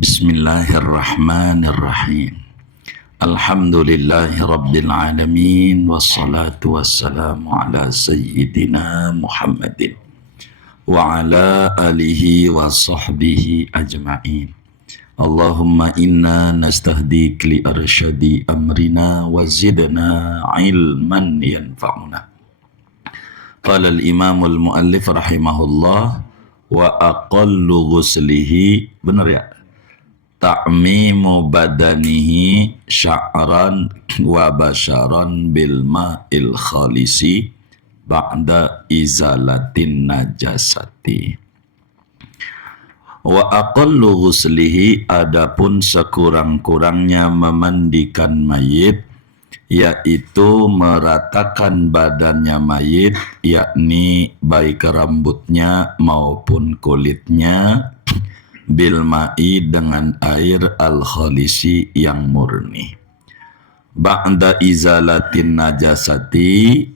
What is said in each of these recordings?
Bismillahirrahmanirrahim. Alhamdulillahi rabbil alamin. Wassalatu wassalamu ala sayyidina Muhammadin wa ala alihi wa sahbihi ajma'in. Allahumma inna nastahdik li arsyadi amrina wa zidna ilman yanfa'una. Qala al-imamul muallif rahimahullah wa aqallu ghuslihi, benar ya, ta'mimu badanihi sya'ran wa basharan bil ma'il khalisi ba'da izalatin najasati. Wa aqallu ghuslihi, adapun sekurang-kurangnya memandikan mayit, yaitu meratakan badannya mayit, yakni baik rambutnya maupun kulitnya, bil ma'i dengan air al-khalisi yang murni. Ba'da izalatin najasati,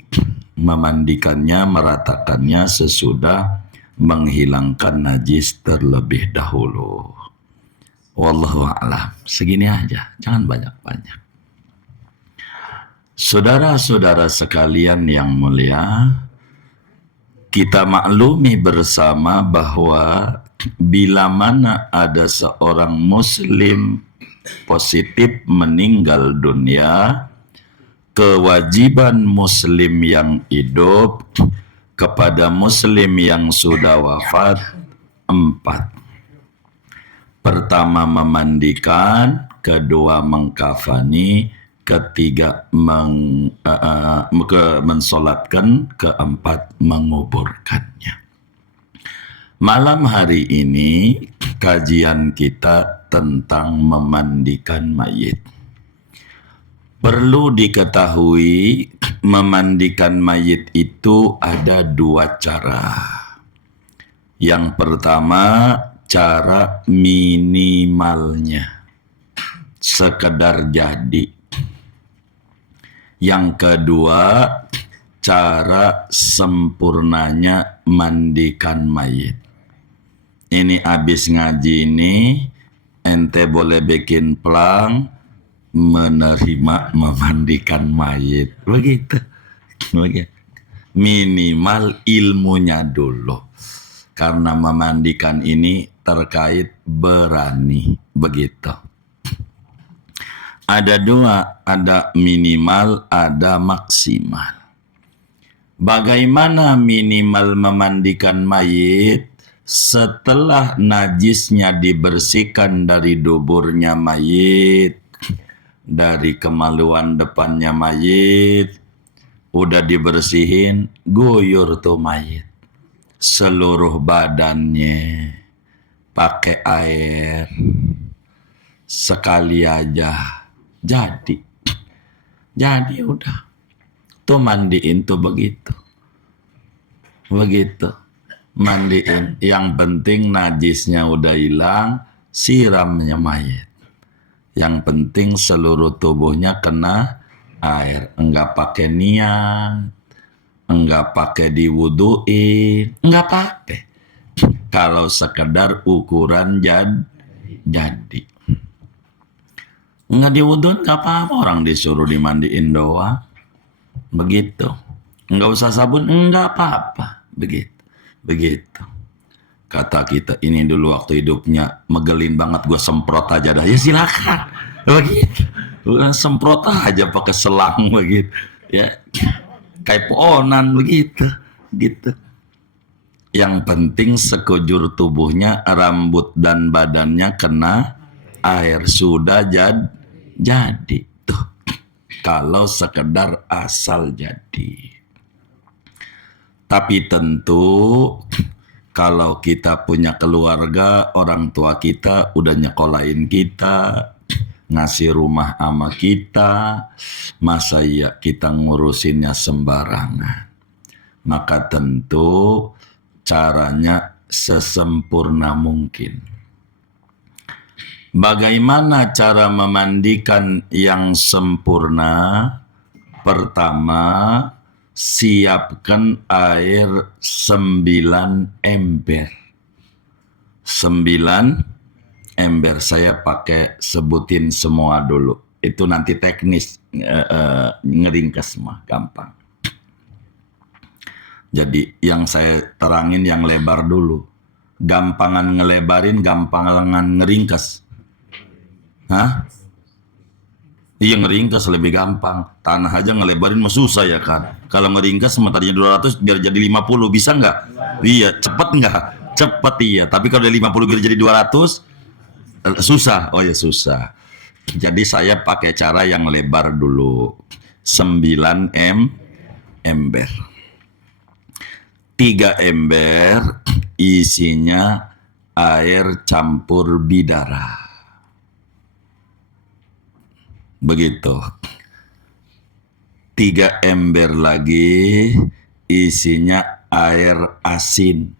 memandikannya, meratakannya sesudah menghilangkan najis terlebih dahulu. Wallahu a'lam. Segini aja, jangan banyak-banyak. Saudara-saudara sekalian yang mulia, kita maklumi bersama bahwa bila mana ada seorang muslim positif meninggal dunia, kewajiban muslim yang hidup kepada muslim yang sudah wafat 4. Pertama, memandikan, kedua, mengkafani, ketiga, mensolatkan, keempat, menguburkannya. Malam hari ini kajian kita tentang memandikan mayit. Perlu diketahui, memandikan mayit itu ada 2 cara. Yang pertama, cara minimalnya, sekedar jadi. Yang kedua, cara sempurnanya mandikan mayit. Ini habis ngaji ini, ente boleh bikin plang menerima memandikan mayit. Begitu. Minimal ilmunya dulu. Karena memandikan ini terkait berani. Begitu. Ada 2, ada minimal, ada maksimal. Bagaimana minimal memandikan mayit? Setelah najisnya dibersihkan dari duburnya mayit, dari kemaluan depannya mayit, udah dibersihin, guyur tuh mayit. Seluruh badannya pakai air. Sekali aja. Jadi udah. Tuh mandiin tuh begitu. Mandiin. Yang penting najisnya udah hilang, siramnya mayit. Yang penting seluruh tubuhnya kena air. Enggak pakai niat, enggak pakai diwuduin, enggak pakai. Kalau sekedar ukuran jadi. Enggak diwuduin enggak apa-apa, orang disuruh dimandiin doang. Begitu. Enggak usah sabun, enggak apa-apa. Begitu. Kata kita ini dulu waktu hidupnya megelin banget, gue semprot aja dah. Ya silakan. Begitu. Semprot aja pakai selang begitu. Ya. Kayak pohonan begitu. Gitu. Yang penting sekujur tubuhnya, rambut dan badannya kena air, sudah jadi tuh. Kalau sekedar asal jadi. Tapi tentu kalau kita punya keluarga, orang tua kita udah nyekolahin kita, ngasih rumah sama kita, masa ya kita ngurusinnya sembarangan. Maka tentu caranya sesempurna mungkin. Bagaimana cara memandikan yang sempurna? Pertama, siapkan air 9 ember. 9 ember saya pakai sebutin semua dulu. Itu nanti teknis ngeringkas mah gampang. Jadi yang saya terangin yang lebar dulu. Gampangan ngelebarin, gampangan ngeringkas. Hah? Iya, ngeringkas lebih gampang. Tanah aja ngelebarin mah susah ya kan. Kalau ngeringkas sama tadinya 200 biar jadi 50 bisa nggak? Iya, cepet nggak? Cepet iya. Tapi kalau dari 50 biar jadi 200 susah. Oh ya susah. Jadi saya pakai cara yang lebar dulu. 9 ember. 3 ember isinya air campur bidara. Begitu. 3 ember lagi isinya air asin.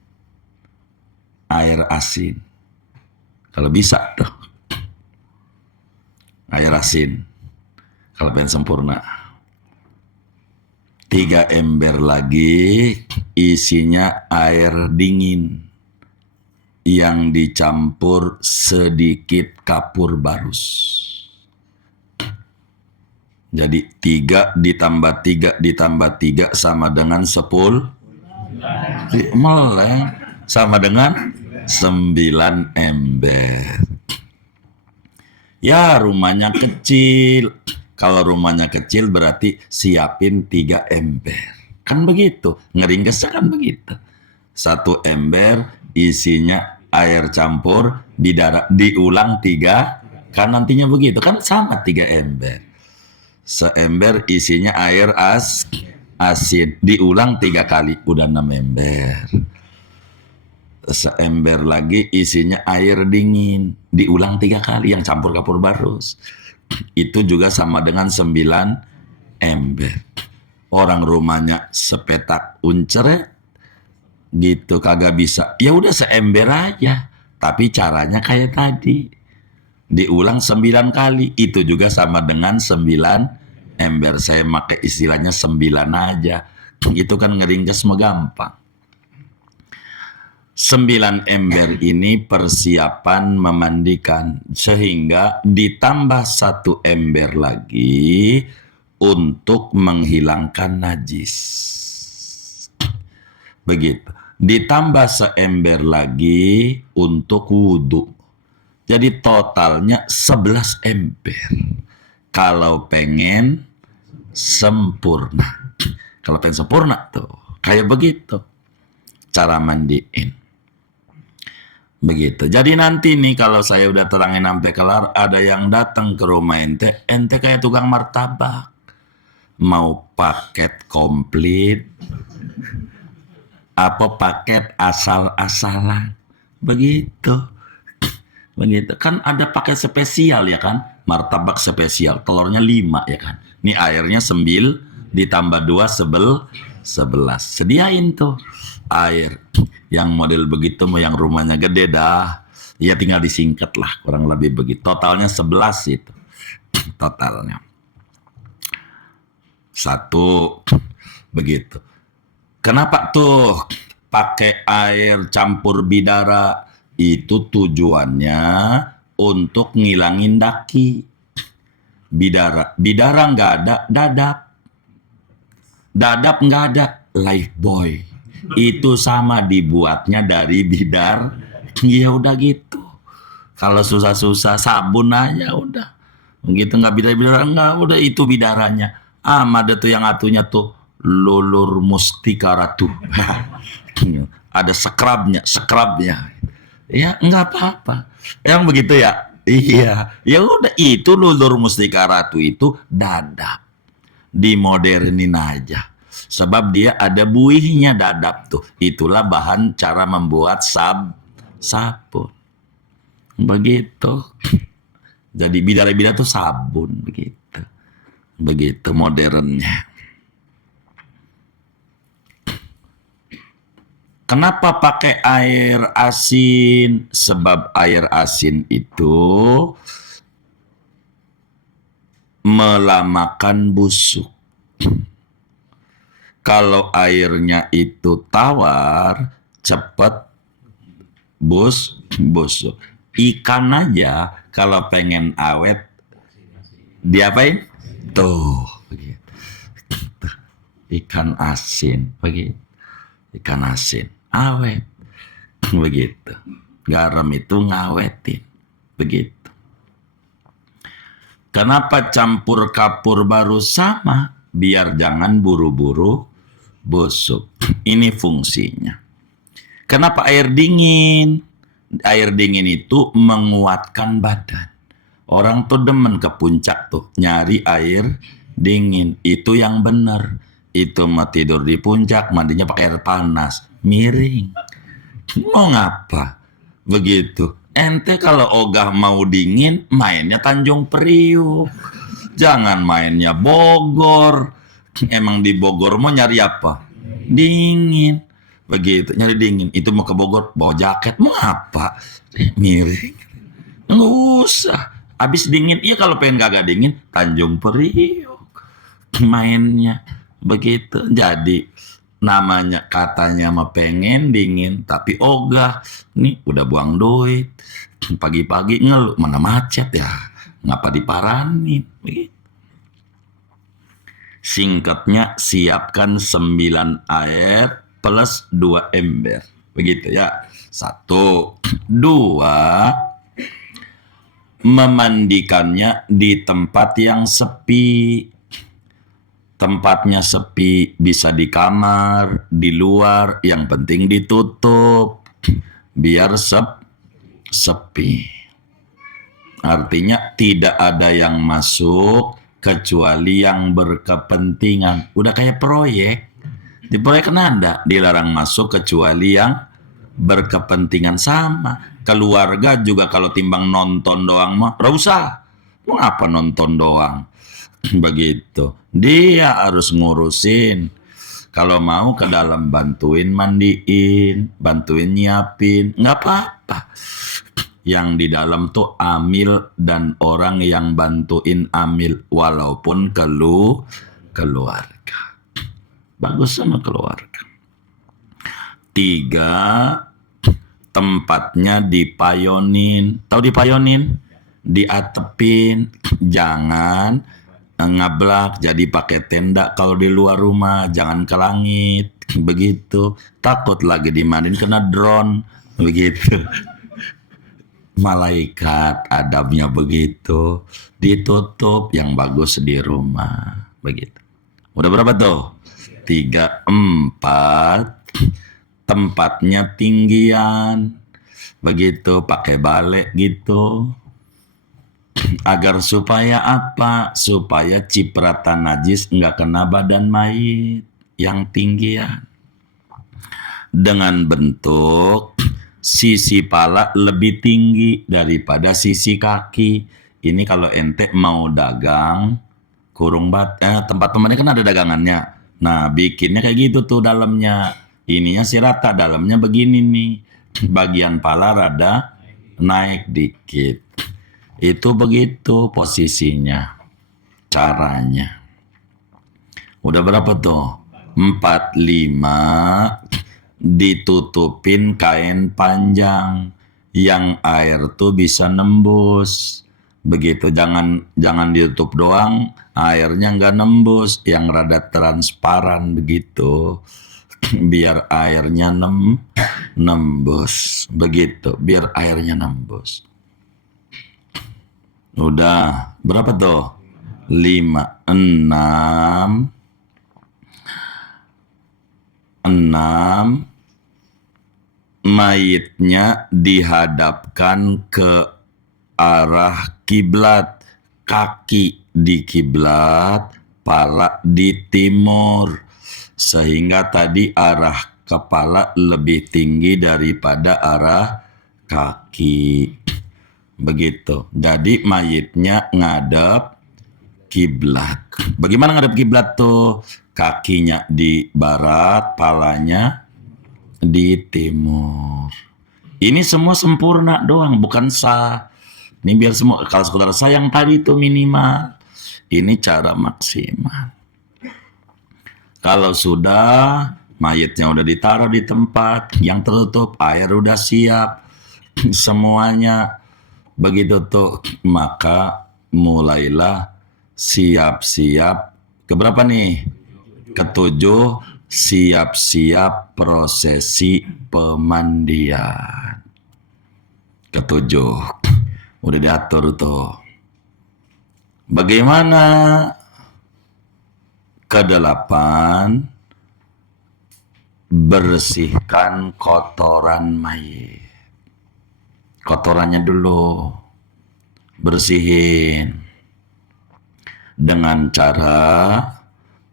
Air asin. Kalau bisa tuh. Air asin. Kalau pengen sempurna. 3 ember lagi isinya air dingin yang dicampur sedikit kapur barus. Jadi 3 ditambah 3 ditambah 3 sama dengan 10. Meleng sama dengan 9 ember. Ya rumahnya kecil. Kalau rumahnya kecil berarti siapin 3 ember. Kan begitu. Ngeringkesnya kan begitu. 1 ember isinya air campur bidara. Diulang 3. Kan nantinya begitu. Kan sama 3 ember. Seember isinya air asin. Diulang 3 kali. Udah 6 ember. Seember lagi isinya air dingin. Diulang 3 kali. Yang campur kapur barus. Itu juga sama dengan 9 ember. Orang rumahnya sepetak unceret gitu kagak bisa. Ya udah seember aja. Tapi caranya kayak tadi. Diulang 9 kali. Itu juga sama dengan 9 ember. Saya pakai istilahnya 9 aja. Itu kan ngeringkas mah gampang. 9 ember ini persiapan memandikan, sehingga ditambah 1 ember lagi untuk menghilangkan najis. Begitu. Ditambah seember lagi untuk wudhu. Jadi totalnya 11 ember. Kalau pengen sempurna. Kalau pengen sempurna tuh kayak begitu cara mandiin. Begitu. Jadi nanti nih kalau saya udah terangin sampai kelar, ada yang datang ke rumah ente kayak tukang martabak. Mau paket komplit, apa paket asal-asalan. Begitu. Begitu. Kan ada paket spesial ya kan? Martabak spesial. Telurnya 5 ya kan? Ini airnya 9 ditambah 2 11. Sediain tuh air. Yang model begitu mau yang rumahnya gede dah. Ya tinggal disingkat lah kurang lebih begitu. Totalnya 11 itu. Totalnya. 1 begitu. Kenapa tuh pakai air campur bidara? Itu tujuannya untuk ngilangin daki. Bidara nggak ada, dadap. Dadap nggak ada, Lifebuoy. Itu sama dibuatnya dari bidar. Ya udah gitu. Kalau susah-susah sabun aja udah. Begitu nggak bidara nggak udah itu bidaranya. Ada tuh yang atunya tuh Lulur Mustika Ratu. Ada scrubnya. Ya nggak apa-apa. Yang begitu ya. Iya. Ya udah itu Lulur Mustika Ratu itu dadap. Dimodernin aja. Sebab dia ada buihnya dadap tuh. Itulah bahan cara membuat sabun. Begitu. Jadi bidara-bidara tuh sabun begitu. Begitu modernnya. Kenapa pakai air asin? Sebab air asin itu melamakan busuk. Kalau airnya itu tawar, cepat busuk. Ikan aja kalau pengen awet diapain? Tuh, begitu. Ikan asin, begitu. Ikan asin, awet, begitu. Garam itu ngawetin, begitu. Kenapa campur kapur baru sama? Biar jangan buru-buru busuk. Ini fungsinya. Kenapa air dingin? Air dingin itu menguatkan badan. Orang tuh demen ke puncak tuh, nyari air dingin. Itu yang benar. Itu mau tidur di puncak, mandinya pakai air panas. Miring. Mau ngapa? Begitu. Ente kalau ogah mau dingin, mainnya Tanjung Priuk. Jangan mainnya Bogor. Emang di Bogor mau nyari apa? Dingin. Begitu, nyari dingin. Itu mau ke Bogor, bawa jaket. Mau apa? Miring. Nggak usah. Habis dingin, iya kalau pengen kagak dingin, Tanjung Priuk. Mainnya. Begitu. Jadi, namanya katanya mah pengen dingin, tapi ogah. Nih, udah buang duit. Pagi-pagi ngeluh, mana macet ya. Ngapa diparanin? Begitu. Singkatnya, siapkan 9 air plus 2 ember. Begitu ya. 1. 2. Memandikannya di tempat yang sepi. Tempatnya sepi, bisa di kamar, di luar, yang penting ditutup. Biar sepi. Artinya tidak ada yang masuk kecuali yang berkepentingan. Udah kayak proyek. Di proyek kan ada, dilarang masuk kecuali yang berkepentingan. Sama. Keluarga juga kalau timbang nonton doang mah, gak usah. Mau apa nonton doang? Begitu. Dia harus ngurusin. Kalau mau ke dalam bantuin mandiin, bantuin nyiapin, nggak apa-apa. Yang di dalam tuh amil dan orang yang bantuin amil, walaupun keluarga. Bagus sama keluarga. 3. Tempatnya dipayonin. Tahu dipayonin? Diatepin. Jangan ngablak, jadi pakai tenda kalau di luar rumah. Jangan ke langit. Begitu. Takut lagi dimandiin kena drone. Begitu. Malaikat adabnya begitu. Ditutup, yang bagus di rumah. Begitu. Udah berapa tuh? 3, 4. Tempatnya tinggian. Begitu, pakai balek gitu. Agar supaya apa? Supaya cipratan najis nggak kena badan mayit yang tinggian. Dengan bentuk sisi pala lebih tinggi daripada sisi kaki. Ini kalau ente mau dagang, tempat temannya kan ada dagangannya. Nah, bikinnya kayak gitu tuh dalamnya. Ininya sih rata, dalamnya begini nih. Bagian pala rada naik dikit. Itu begitu posisinya. Caranya. Udah berapa tuh? 4, 5. Ditutupin kain panjang. Yang air tuh bisa nembus. Begitu. Jangan ditutup doang. Airnya nggak nembus. Yang rada transparan begitu. Biar airnya nembus. Begitu. Biar airnya nembus. Udah. Berapa tuh? 5, 6. 6. Mayitnya dihadapkan ke arah kiblat. Kaki di kiblat, pala di timur. Sehingga tadi arah kepala lebih tinggi daripada arah kaki. Begitu. Jadi mayitnya ngadep kiblat. Bagaimana ngadep kiblat tuh? Kakinya di barat, palanya di timur. Ini semua sempurna doang, bukan sah. Ini biar semua, kalau saudara sayang tadi itu minimal. Ini cara maksimal. Kalau sudah, mayitnya udah ditaruh di tempat yang tertutup, air udah siap, semuanya Begitu tuh, maka mulailah siap-siap. Keberapa nih? Ketujuh, siap-siap prosesi pemandian. Ketujuh, udah diatur tuh. Bagaimana kedelapan? Bersihkan kotoran mayit. Kotorannya dulu bersihin dengan cara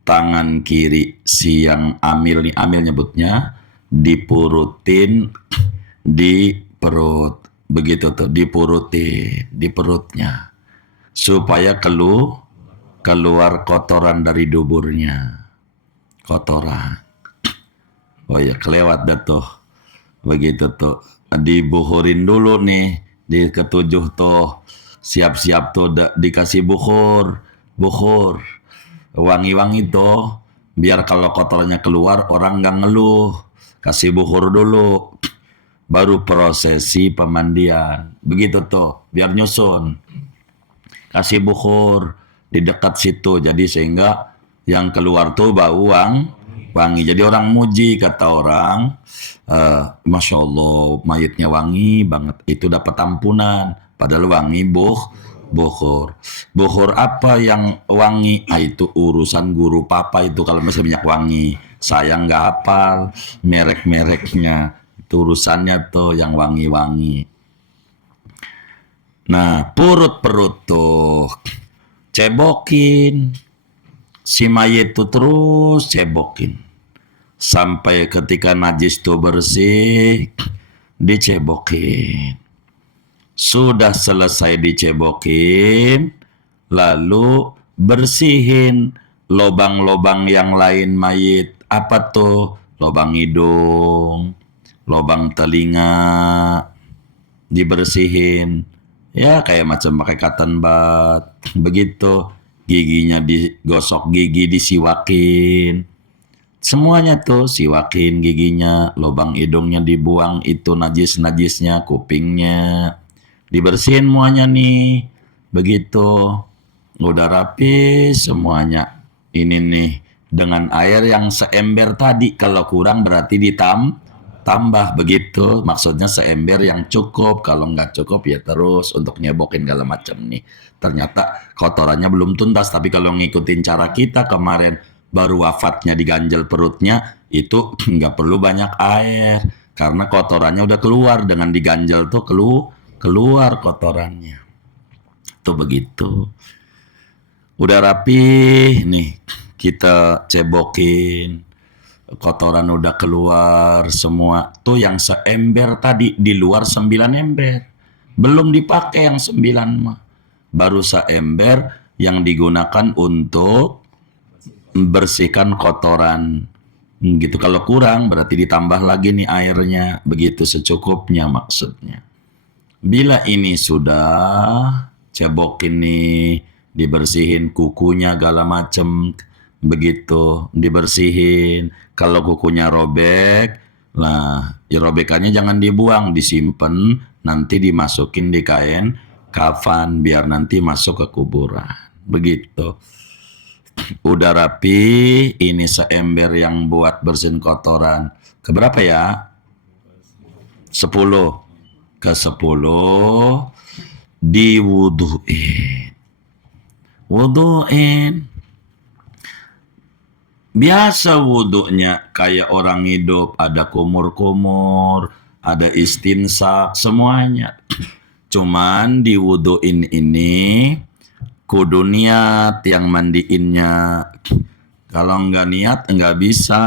tangan kiri si yang amil nih, amil nyebutnya, dipurutin di perut, begitu tuh, dipurutin di perutnya supaya keluar kotoran dari duburnya, kotoran. Oh ya, kelewat dah tuh, begitu tuh, dibuhurin dulu nih di ketujuh tuh, siap-siap tuh dikasih buhur wangi-wangi tuh, biar kalau kotorannya keluar orang nggak ngeluh. Kasih buhur dulu, baru prosesi pemandian, begitu tuh, biar nyusun. Kasih buhur di dekat situ, jadi sehingga yang keluar tuh bau wangi. Jadi orang muji, kata orang, Masya Allah mayitnya wangi banget, itu dapat ampunan, padahal wangi buhur. Buhur apa yang wangi? Itu urusan guru papa itu, kalau misalnya minyak wangi. Saya nggak hafal merek-mereknya, itu urusannya tuh yang wangi-wangi. Nah, perut tuh cebokin. Si mayit tuh terus cebokin sampai ketika najis tuh bersih, dicebokin. Sudah selesai dicebokin, lalu bersihin lobang-lobang yang lain mayit. Apa tuh? Lobang hidung, lobang telinga, dibersihin. Ya kayak macam pakai cotton bud, begitu. Giginya digosok gigi, disiwakin. Semuanya tuh siwakin giginya, lubang hidungnya dibuang itu najis-najisnya, kupingnya dibersihin semuanya nih. Begitu udah rapi semuanya. Ini nih dengan air yang seember tadi, kalau kurang berarti tambah, begitu. Maksudnya seember yang cukup, kalau nggak cukup ya terus untuk nyebokin segala macam nih. Ternyata kotorannya belum tuntas, tapi kalau ngikutin cara kita kemarin, baru wafatnya diganjel perutnya, itu nggak perlu banyak air karena kotorannya udah keluar. Dengan diganjel tuh keluar kotorannya tuh, begitu. Udah rapi nih, kita cebokin, kotoran udah keluar semua tuh, yang seember tadi, di luar 9 ember, belum dipakai yang 9 mah, baru seember yang digunakan untuk bersihkan kotoran gitu. Kalau kurang berarti ditambah lagi nih airnya, begitu, secukupnya maksudnya. Bila ini sudah cebokin nih, dibersihin kukunya segala macem, begitu dibersihin. Kalau kukunya robek, nah ya robekannya jangan dibuang, disimpan, nanti dimasukin di kain kafan biar nanti masuk ke kuburan, begitu. Udah rapi, ini seember yang buat bersihin kotoran. Keberapa ya? 10. Ke 10 diwuduin. Wuduin. Biasa wudunya kayak orang hidup, ada kumur-kumur, ada istinsak, semuanya. Cuman diwuduin ini kudu niat yang mandiinnya. Kalau nggak niat nggak bisa,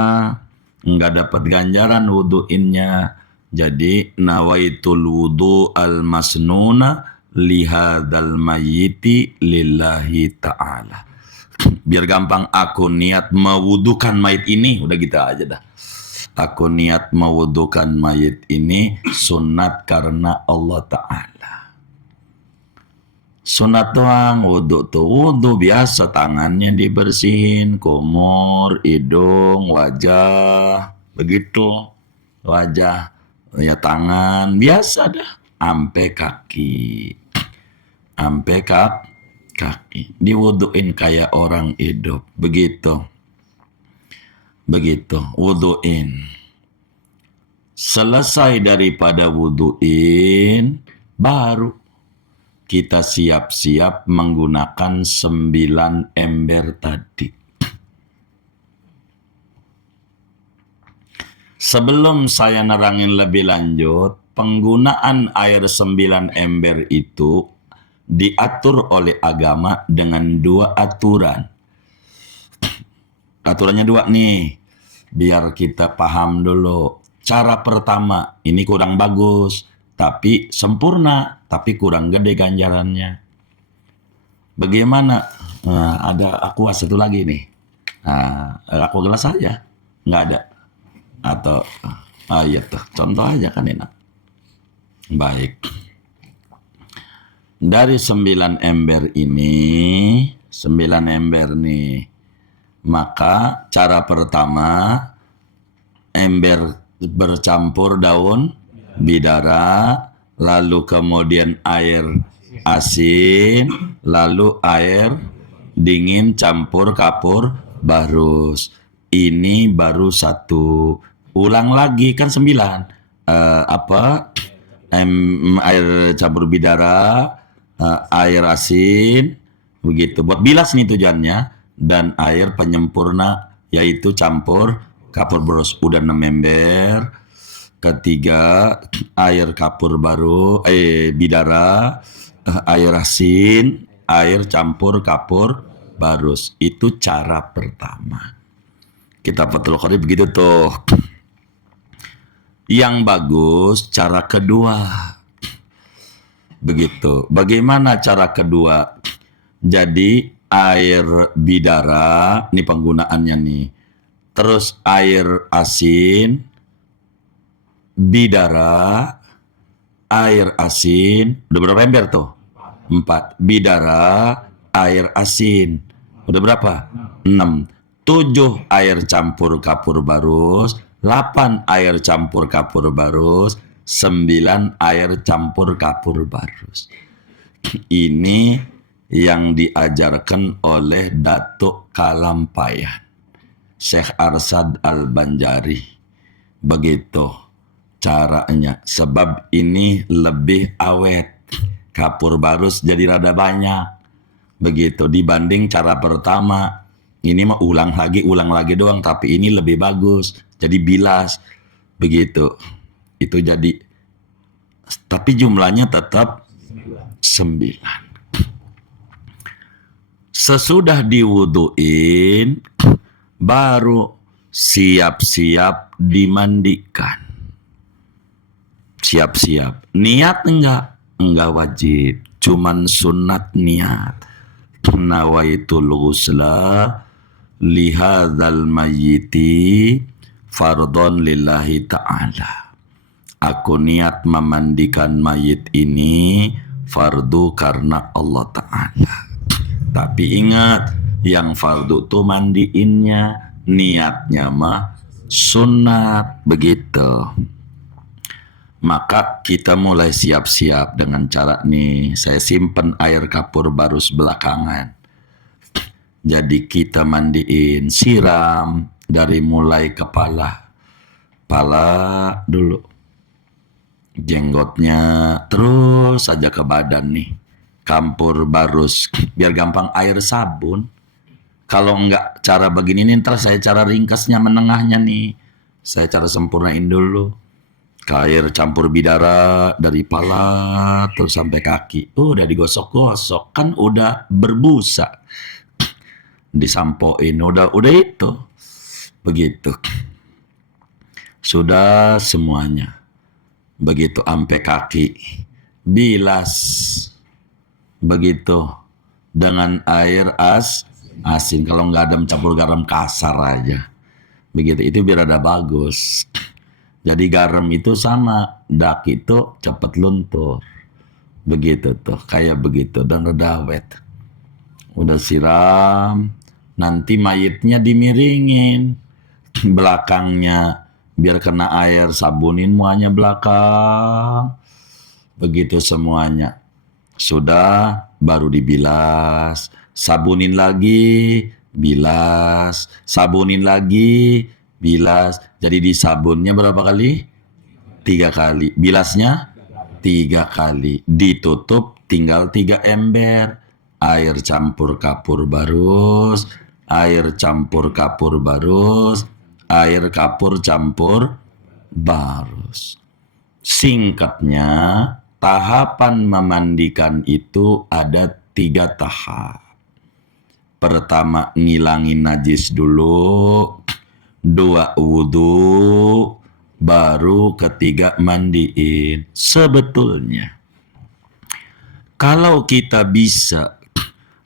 nggak dapat ganjaran wuduinnya. Jadi nawaitul wudu al masnuna lihadal mayyiti lillahi ta'ala. Biar gampang, aku niat mewudukan mayit ini, udah gitu aja dah. Aku niat mewudukan mayit ini sunat karena Allah Ta'ala. Sunat doang, wudhu tuh wudhu biasa, tangannya dibersihin, kumur, hidung, wajah, begitu. Wajah, ya tangan, biasa dah, sampai kaki. sampai kaki. Diwuduin kayak orang hidup. Begitu. Wuduin. Selesai daripada wuduin, baru kita siap-siap menggunakan 9 ember tadi. Sebelum saya nerangin lebih lanjut, penggunaan air 9 ember itu diatur oleh agama dengan 2 aturan. Aturannya 2 nih, biar kita paham dulu. Cara pertama, ini kurang bagus, tapi sempurna, tapi kurang gede ganjarannya. Bagaimana? Nah, ada aqua satu lagi nih. Nah, aqua gelas aja, nggak ada. Atau iya tuh, contoh aja kan enak. Baik. Dari 9 ember ini, 9 ember nih. Maka cara pertama, ember bercampur daun bidara, lalu kemudian air asin, lalu air dingin campur kapur barus. Ini baru 1. Ulang lagi kan 9. Air campur bidara, air asin, begitu. Buat bilas nih tujuannya, dan air penyempurna yaitu campur kapur barus. Udah 6 ember. Ketiga, air kapur bidara, air asin, air campur kapur barus. Itu cara pertama. Kita Fathul Qorib begitu tuh. Yang bagus cara kedua. Begitu. Bagaimana cara kedua? Jadi air bidara, ini penggunaannya nih. Terus air asin, bidara, air asin. Udah berapa ember tuh? 4. Bidara, air asin. Udah berapa? 6. 7 air campur kapur barus, 8 air campur kapur barus, 9 air campur kapur barus. Ini yang diajarkan oleh Datuk Kalampayan, Syekh Arsad Al-Banjari. Begitu caranya. Sebab ini lebih awet. Kapur barus jadi rada banyak. Begitu dibanding cara pertama. Ini mah ulang lagi doang, tapi ini lebih bagus. Jadi bilas. Begitu. Itu jadi, tapi jumlahnya tetap 9. Sesudah diwuduin, baru siap-siap dimandikan. Siap-siap. Niat enggak wajib. Cuman sunat niat. Nawaitul ghusla lihadzal mayyiti fardhon lillahi ta'ala. Aku niat memandikan mayit ini fardu karena Allah Ta'ala. Tapi ingat, yang fardu tuh mandiinnya, niatnya mah sunat. Begitu. Maka kita mulai siap-siap dengan cara nih. Saya simpen air kapur barus belakangan. Jadi kita mandiin, siram dari mulai kepala dulu, jenggotnya, terus saja ke badan nih. Campur barus, biar gampang air sabun. Kalau enggak cara begini nih, ntar saya cara ringkasnya menengahnya nih. Saya cara sempurnain dulu. Air campur bidara dari pala terus sampai kaki. Udah digosok-gosok, kan udah berbusa. Disampoin, udah itu. Begitu. Sudah semuanya. Begitu sampai kaki. Bilas. Begitu. Dengan air asin. Kalau nggak ada campur garam kasar aja. Begitu. Itu biar ada bagus. Jadi garam itu sama. Dak itu cepat luntur. Begitu tuh. Kayak begitu. Dan rada awet. Udah siram. Nanti mayitnya dimiringin. Belakangnya. Biar kena air. Sabunin muanya belakang. Begitu semuanya. Sudah, baru dibilas, sabunin lagi, bilas, sabunin lagi, bilas. Jadi di sabunnya berapa kali? 3 kali. Bilasnya 3 kali. Ditutup tinggal 3 ember. Air campur kapur barus, air campur kapur barus, air kapur campur barus. Singkatnya, tahapan memandikan itu ada 3 tahap. Pertama, ngilangin najis dulu. 2, wudhu. Baru ketiga, mandiin. Sebetulnya, kalau kita bisa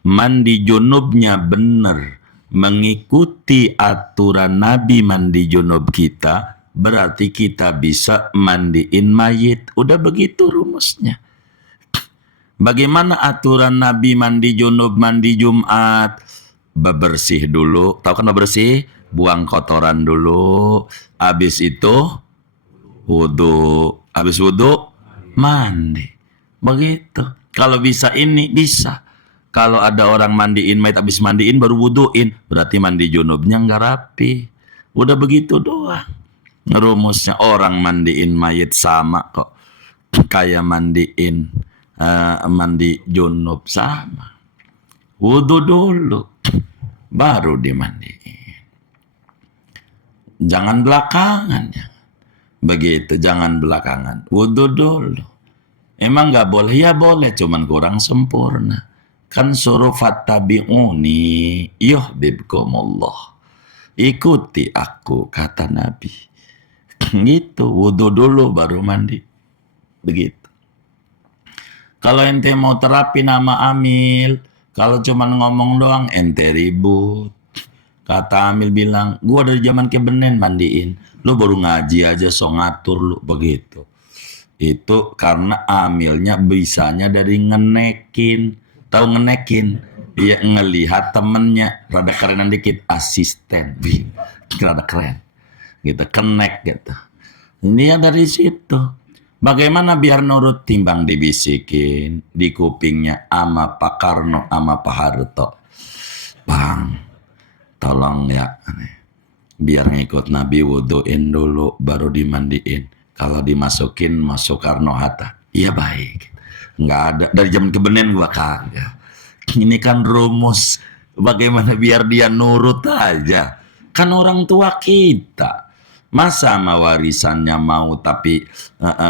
mandi junubnya benar, mengikuti aturan Nabi mandi junub kita, berarti kita bisa mandiin mayit. Udah begitu rumusnya. Bagaimana aturan Nabi mandi junub, mandi Jumat? Bebersih dulu. Tahu kan bebersih? Buang kotoran dulu. Habis itu wudhu. Habis wudhu mandi. Begitu. Kalau bisa ini, bisa. Kalau ada orang mandiin mayit, habis mandiin baru wudhuin, berarti mandi junubnya nggak rapi. Udah begitu doang. Rumusnya orang mandiin mayit sama kok. Kayak mandiin mandi junub sama. Wudhu dulu, baru dimandiin. Jangan belakangan ya. Begitu, jangan belakangan. Wudhu dulu. Emang nggak boleh? Ya boleh, cuman kurang sempurna. Kan suruh fattabi'uni yuhbibkumullah. Ikuti aku, kata Nabi. Gitu, wudhu dulu baru mandi. Begitu. Kalau ente mau terapi nama Amil, kalau cuman ngomong doang ente ribut. Kata Amil bilang, gua dari zaman kebenen mandiin. Lu baru ngaji aja so ngatur lu, begitu. Itu karena Amilnya bisanya dari ngenekin. Tahu ngenekin? Iya, ngelihat temennya rada kerenan dikit, asisten. Rada keren. Gitu, kenek gitu. Ini ya dari situ. Bagaimana biar nurut? Timbang dibisikin di kupingnya ama Pak Karno, ama Pak Harto. Bang, tolong ya, biar ngikut Nabi wudhuin dulu, baru dimandiin. Kalau dimasukin, masuk Karno Hatta. Iya baik. Nggak ada. Dari zaman kebenen gua kagak. Ini kan rumus. Bagaimana biar dia nurut aja. Kan orang tua kita. Masa sama warisannya mau tapi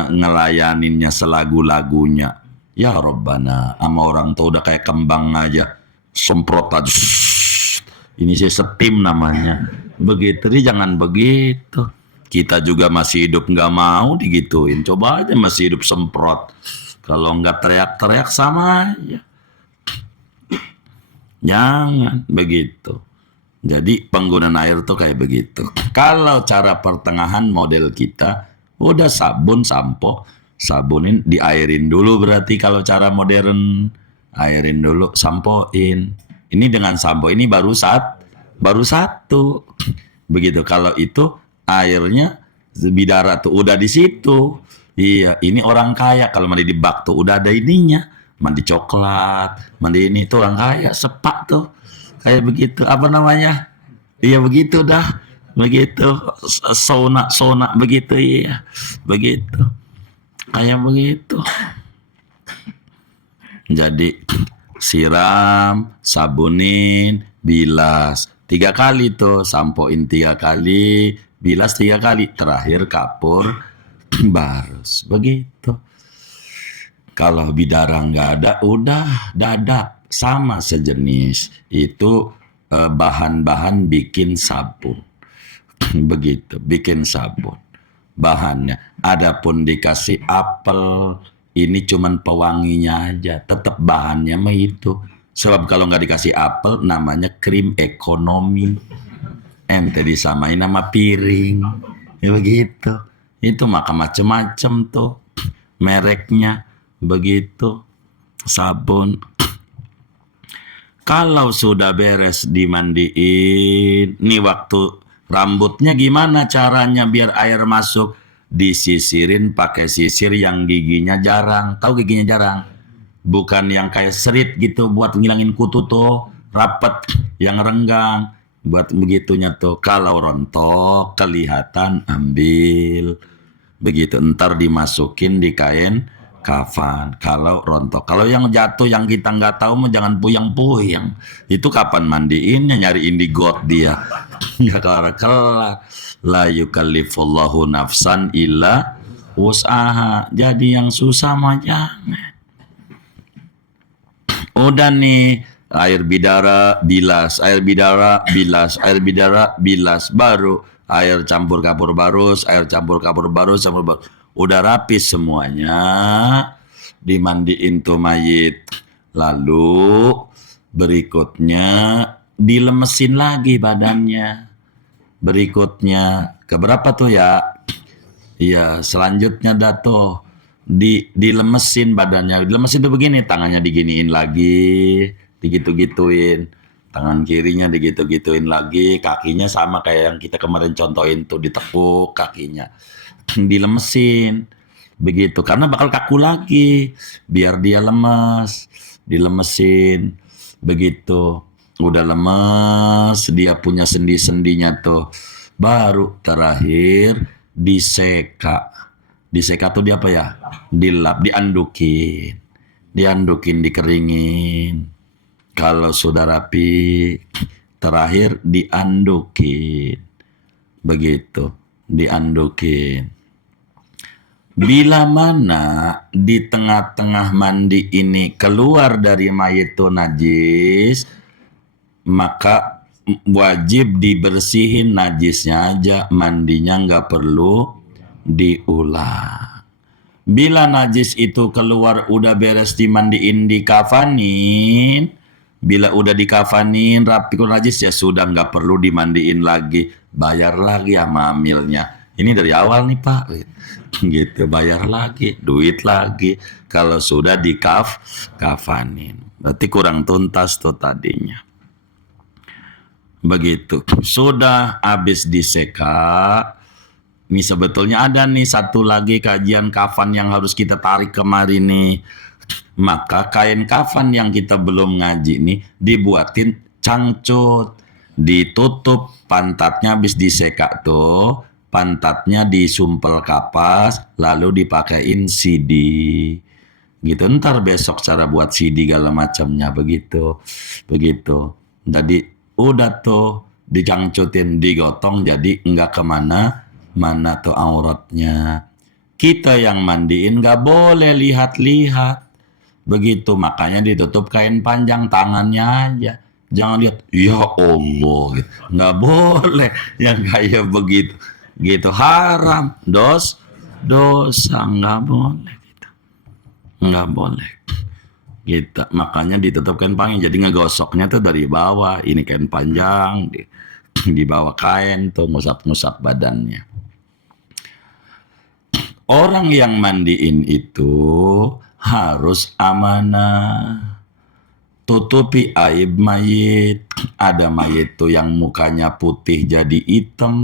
ngelayaninnya selagu-lagunya. Ya Rabbana, sama orang tua udah kayak kembang aja. Semprot aja. Ini sih setim namanya. Begitu, jangan begitu. Kita juga masih hidup nggak mau digituin. Coba aja masih hidup semprot. Kalau nggak teriak-teriak sama aja. Jangan begitu. Jadi penggunaan air tuh kayak begitu. Kalau cara pertengahan model kita, udah sabun, sampo, sabunin, diairin dulu berarti kalau cara modern. Airin dulu, sampoin. Ini dengan sampo ini baru satu. Begitu. Kalau itu airnya bidara tuh udah di situ. Iya, ini orang kaya kalau mandi di bak tuh udah ada ininya. Mandi coklat, mandi ini tuh orang kaya, sepak tuh. Kayak begitu, apa namanya? Iya begitu dah. Begitu, sauna begitu, iya. Begitu. Kayak begitu. Jadi siram, sabunin, bilas 3 kali tuh, sampoin 3 kali, bilas 3 kali, terakhir kapur barus. Begitu. Kalau bidara nggak ada, udah dadap sama sejenis. Itu bahan-bahan bikin sabun. Begitu, bikin sabun. Bahannya. Adapun dikasih apel, ini cuman pewanginya aja. Tetap bahannya mah itu. Sebab kalau nggak dikasih apel, namanya krim ekonomi. Ente disamain nama piring. Ya begitu. Itu maka macem-macem tuh mereknya. Begitu. Sabun. Kalau sudah beres dimandiin, nih waktu rambutnya gimana caranya biar air masuk? Disisirin pakai sisir yang giginya jarang. Tahu giginya jarang? bukan yang kayak serit gitu buat ngilangin kutu tuh, rapet, yang renggang, buat begitunya tuh. Kalau rontok kelihatan, ambil, begitu, ntar dimasukin di kain kafan. Kalau rontok, kalau yang jatuh yang kita nggak tahu mah jangan puyang-puyang. Itu kapan mandiinnya, nyariin di got dia. Nggak kelar-kelar. La yukallifullahu nafsan illa usaha. Jadi yang susah mah jangan. Udah nih, air bidara bilas, air bidara bilas, air bidara bilas, baru air campur kapur barus, air campur kapur barus, campur barus. Udah rapi semuanya, dimandiin tuh mayit. Lalu berikutnya dilemesin lagi badannya. Berikutnya keberapa tuh ya? Iya, selanjutnya dato dilemesin badannya. Dilemesin tuh begini, tangannya diginiin lagi, digitu-gituin. Tangan kirinya digitu-gituin lagi, kakinya sama kayak yang kita kemarin contohin tuh, ditekuk kakinya. Dilemesin. Begitu, karena bakal kaku lagi. Biar dia lemes, dilemesin. Begitu. Udah lemes, dia punya sendi-sendinya tuh. Baru terakhir diseka. Diseka tuh dia apa ya? Dilap, diandukin. Diandukin, dikeringin. Kalau sudah rapi, terakhir diandukin. Begitu, diandukin. Bila mana di tengah-tengah mandi ini keluar dari mayit itu najis, maka wajib dibersihin najisnya aja, mandinya nggak perlu diulang. Bila najis itu keluar udah beres dimandiin, dikafanin, bila udah dikafanin rapi najis ya sudah nggak perlu dimandiin lagi, bayar lagi sama amilnya. Ini dari awal nih Pak, gitu, bayar lagi, duit lagi. Kalau sudah dikafanin, berarti kurang tuntas tuh tadinya. Begitu, sudah habis diseka. Ini sebetulnya ada nih satu lagi kajian kafan yang harus kita tarik kemarin nih. Maka kain kafan yang kita belum ngaji nih dibuatin cangcut, ditutup pantatnya habis diseka tuh. Pantatnya disumpel kapas, lalu dipakein CD. Gitu, ntar besok cara buat CD segala macamnya, begitu. Begitu. Jadi udah tuh dicangcutin, digotong, jadi nggak kemana-mana tuh auratnya. Kita yang mandiin nggak boleh lihat-lihat. Begitu, makanya ditutup kain panjang, tangannya aja. Jangan lihat, ya Allah, gitu. Nggak boleh yang kayak begitu. Gitu, haram, dosa, nggak boleh gitu. Nggak boleh gitu, makanya ditutup kain panjang, jadi ngegosoknya tuh dari bawah. Ini kain panjang, di bawah kain tuh ngusap-ngusap badannya. Orang yang mandiin itu harus amanah, tutupi aib mayit. Ada mayit tuh yang mukanya putih jadi hitam,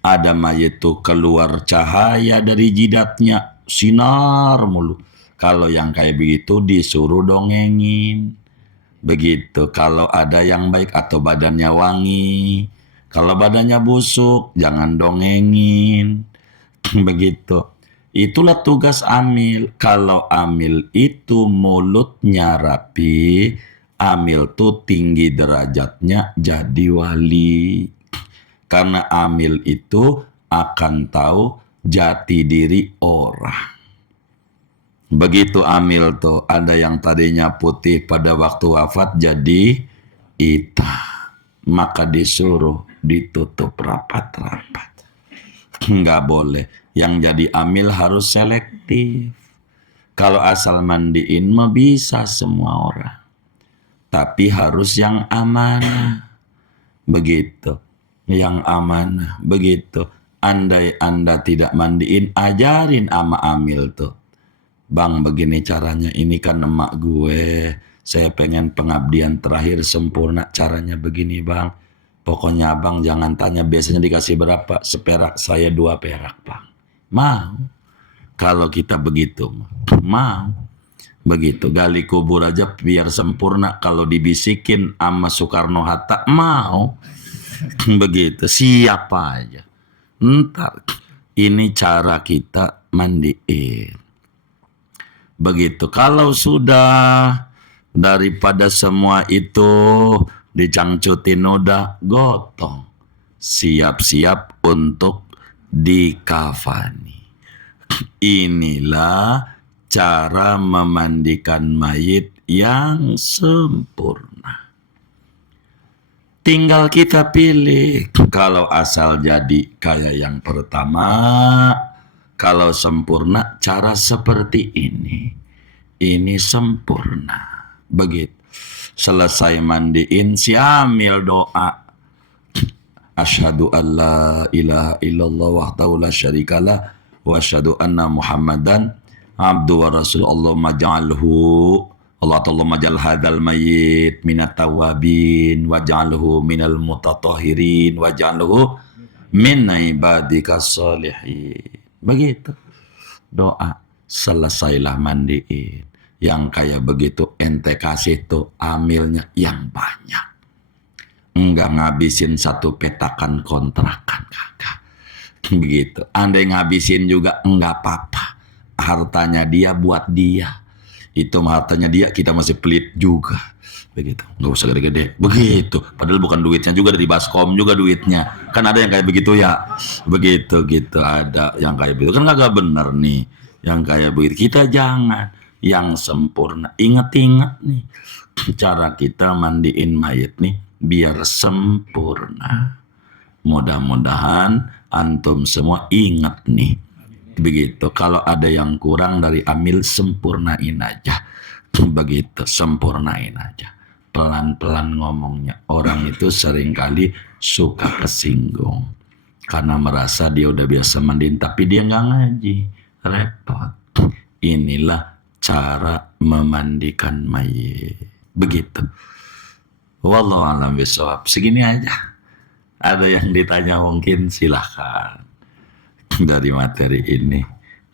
ada mayit tuh keluar cahaya dari jidatnya, sinar mulu. Kalau yang kayak begitu disuruh dongengin. Begitu, kalau ada yang baik atau badannya wangi. Kalau badannya busuk, jangan dongengin. Begitu. Itulah tugas amil. Kalau amil itu mulutnya rapi, amil tuh tinggi derajatnya jadi wali. Karena amil itu akan tahu jati diri orang. Begitu amil tuh, ada yang tadinya putih pada waktu wafat jadi hitam. Maka disuruh ditutup rapat-rapat. Nggak boleh. Yang jadi amil harus selektif. Kalau asal mandiin mah bisa semua orang. Tapi harus yang amanah. Begitu. Yang amanah, begitu. Andai Anda tidak mandiin, ajarin ama amil tuh. Bang, begini caranya, ini kan emak gue, saya pengen pengabdian terakhir sempurna, caranya begini bang. Pokoknya abang jangan tanya biasanya dikasih berapa, seperak, saya 2 perak bang. Mau? Kalau kita begitu, mau. Begitu, gali kubur aja biar sempurna. Kalau dibisikin sama Soekarno Hatta mau. Begitu, siapa aja. Ntar, ini cara kita mandiin. Begitu, kalau sudah daripada semua itu dicangcutin udah gotong. Siap-siap untuk dikafani. Inilah cara memandikan mayit yang sempurna. Tinggal kita pilih. Kalau asal jadi kayak yang pertama, kalau sempurna cara seperti ini. Ini sempurna. Begitu. Selesai mandiin, siamil doa. Asyhadu an la ilaha illallah wahdahu la syarikalah wa asyhadu anna Muhammadan abdu wa rasul. Allahumma ja'alhu Allahumma ja'al hadzal mayyit minat tawabin wa ja'alhu minal mutatahhirin wa ja'alhu min ibadikas sholihin. Begitu doa. Selesailah mandiin. Yang kayak begitu ente kasih tuh amilnya yang banyak. Enggak ngabisin satu petakan kontrakan, kakak. Begitu. Andai ngabisin juga enggak apa-apa. Hartanya dia buat dia. Itu hartanya dia, kita masih pelit juga. Begitu. Enggak usah gede-gede. Begitu. Padahal bukan duitnya juga, dari Baskom juga duitnya. Kan ada yang kayak begitu ya. Begitu gitu. Ada yang kayak begitu. Kan kagak bener nih. Yang kayak begitu. Kita jangan. Yang sempurna. Ingat-ingat nih. Cara kita mandiin mayit nih. Biar sempurna. Mudah-mudahan antum semua ingat nih. Begitu. Kalau ada yang kurang dari amil, sempurnain aja. Begitu, sempurnain aja. Pelan-pelan ngomongnya. Orang itu seringkali suka kesinggung. Karena merasa dia udah biasa mandiin, tapi dia nggak ngaji. Repot. Inilah cara memandikan mayit. Begitu. Wallahu a'lam bishawab. Segini aja. Ada yang ditanya mungkin silahkan dari materi ini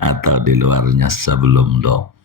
atau di luarnya sebelum doa.